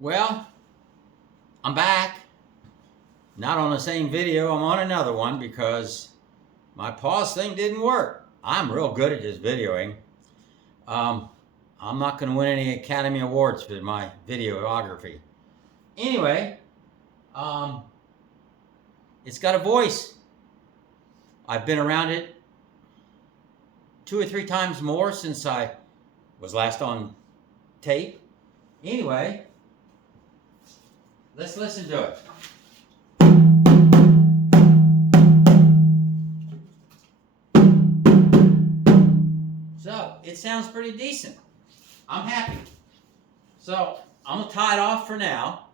Well, I'm back. Not on the same video, I'm on another one because my pause thing didn't work. I'm real good at this videoing. I'm not going to win any Academy Awards for my videography. Anyway, it's got a voice. I've been around it 2 or 3 times more since I was last on tape. Anyway, let's listen to it. So, it sounds pretty decent. I'm happy. So, I'm going to tie it off for now.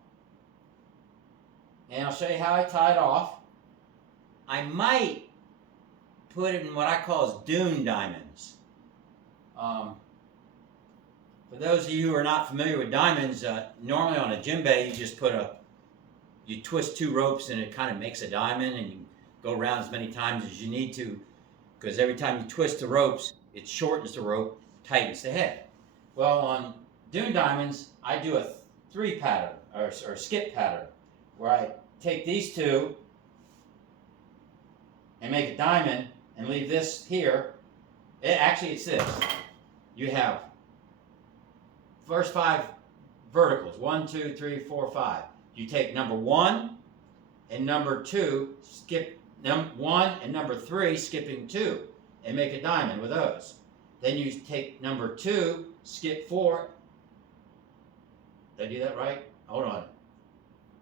And I'll show you how I tie it off. I might put it in what I call dune diamonds. For those of you who are not familiar with diamonds, normally on a djembe you just you twist 2 ropes and it kind of makes a diamond, and you go around as many times as you need to, because every time you twist the ropes, it shortens the rope, tightens the head. Well, on dune diamonds, I do a 3 pattern, or skip pattern, where I take these 2 and make a diamond and leave this here. It's this. You have first 5 verticals, 1, 2, 3, 4, 5. You take number 1 and number 2, skip 1 and number 3, skipping 2, and make a diamond with those. Then you take number 2, skip 4. Did I do that right? Hold on.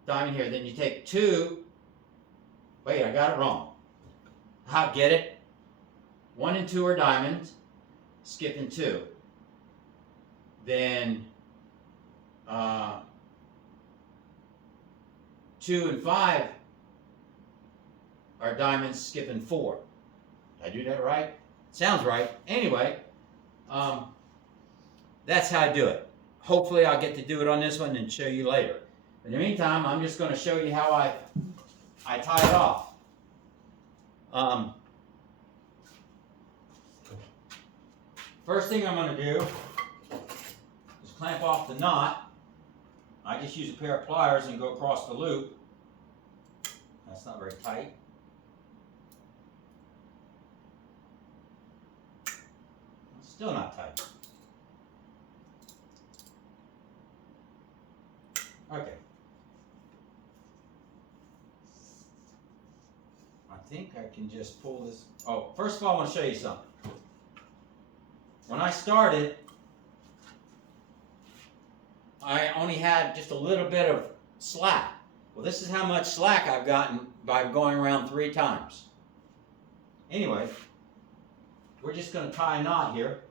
Diamond here. Then you take 2. Wait, I got it wrong. Get it? 1 and 2 are diamonds, skipping 2. Then 2 and 5 are diamonds, skipping 4. Did I do that right? Sounds right. Anyway, that's how I do it. Hopefully I'll get to do it on this one and show you later. In the meantime, I'm just going to show you how I tie it off. First thing I'm going to do is clamp off the knot. I just use a pair of pliers and go across the loop. That's not very tight. It's still not tight. Okay. I think I can just pull this. Oh, first of all, I want to show you something. When I started, I only had just a little bit of slack. Well, this is how much slack I've gotten by going around 3 times. Anyway, we're just going to tie a knot here.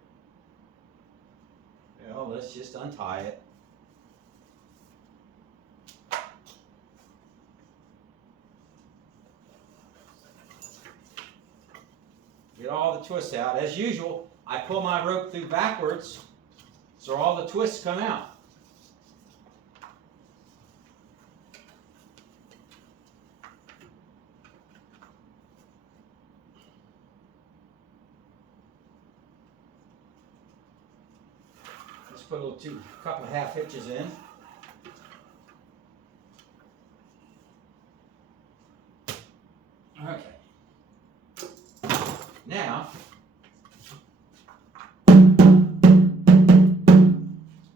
Well, let's just untie it. Get all the twists out. As usual, I pull my rope through backwards so all the twists come out. Let's put a couple of half hitches in. Okay. Now,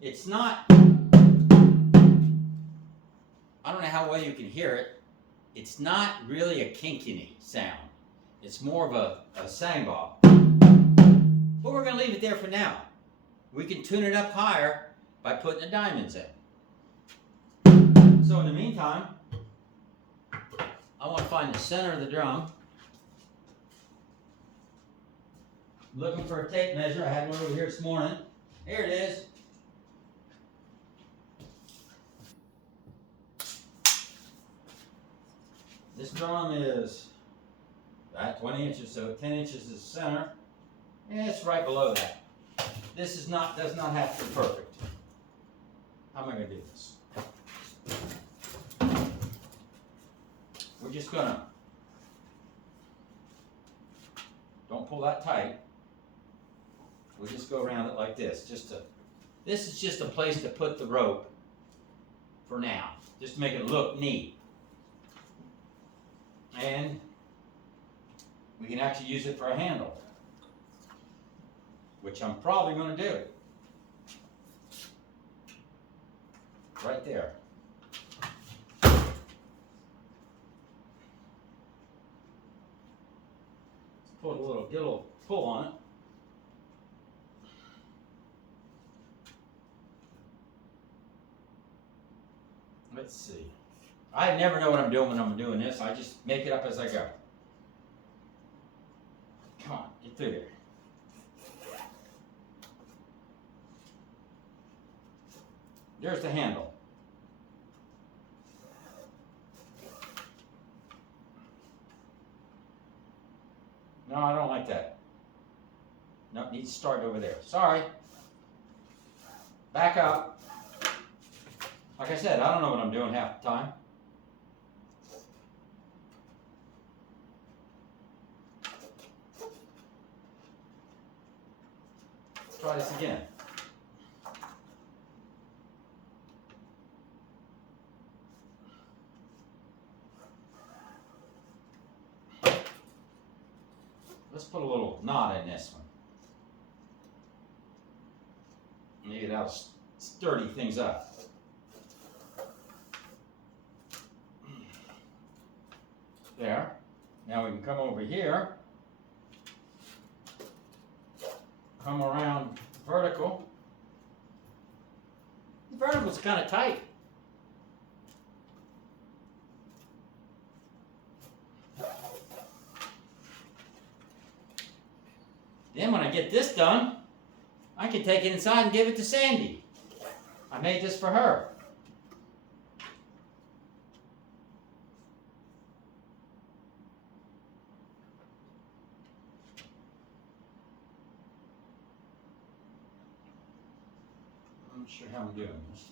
it's not, I don't know how well you can hear it, it's not really a kinkini sound. It's more of a sambal. But we're going to leave it there for now. We can tune it up higher by putting the diamonds in. So in the meantime, I want to find the center of the drum. Looking for a tape measure. I had one over here this morning. Here it is. This drum is about 20 inches, so 10 inches is the center. And it's right below that. This does not have to be perfect. How am I going to do this? We're just going to, don't pull that tight. We'll just go around it like this. This is just a place to put the rope for now, just to make it look neat. And we can actually use it for a handle, which I'm probably going to do. Right there. Get a little pull on it. Let's see. I never know what I'm doing when I'm doing this. I just make it up as I go. Come on, get through there. There's the handle. No, I don't like that. No, it needs to start over there. Sorry. Back up. Like I said, I don't know what I'm doing half the time. Let's try this again. Let's put a little knot in this one. Maybe that'll sturdy things up. There. Now we can come over here. Come around vertical. The vertical's kind of tight. Then when I get this done, I can take it inside and give it to Sandy. I made this for her. I'm not sure how I'm doing this.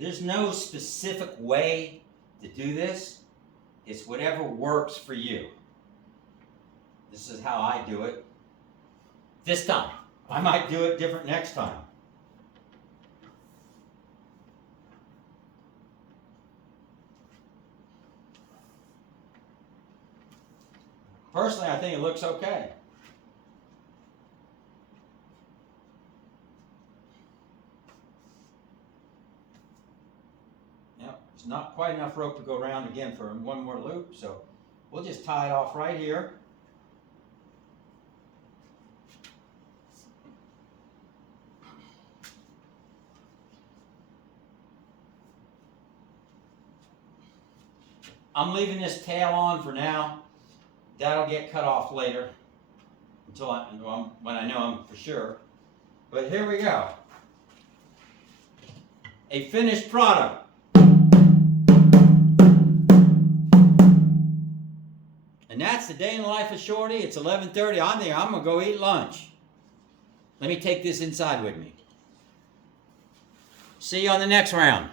There's no specific way to do this. It's whatever works for you. This is how I do it this time. I might do it different next time. Personally, I think it looks okay. It's not quite enough rope to go around again for one more loop, so we'll just tie it off right here. I'm leaving this tail on for now. That'll get cut off later until when I know I'm for sure. But here we go. A finished product. And that's the day in the life of Shorty. It's 11:30. I'm there. I'm going to go eat lunch. Let me take this inside with me. See you on the next round.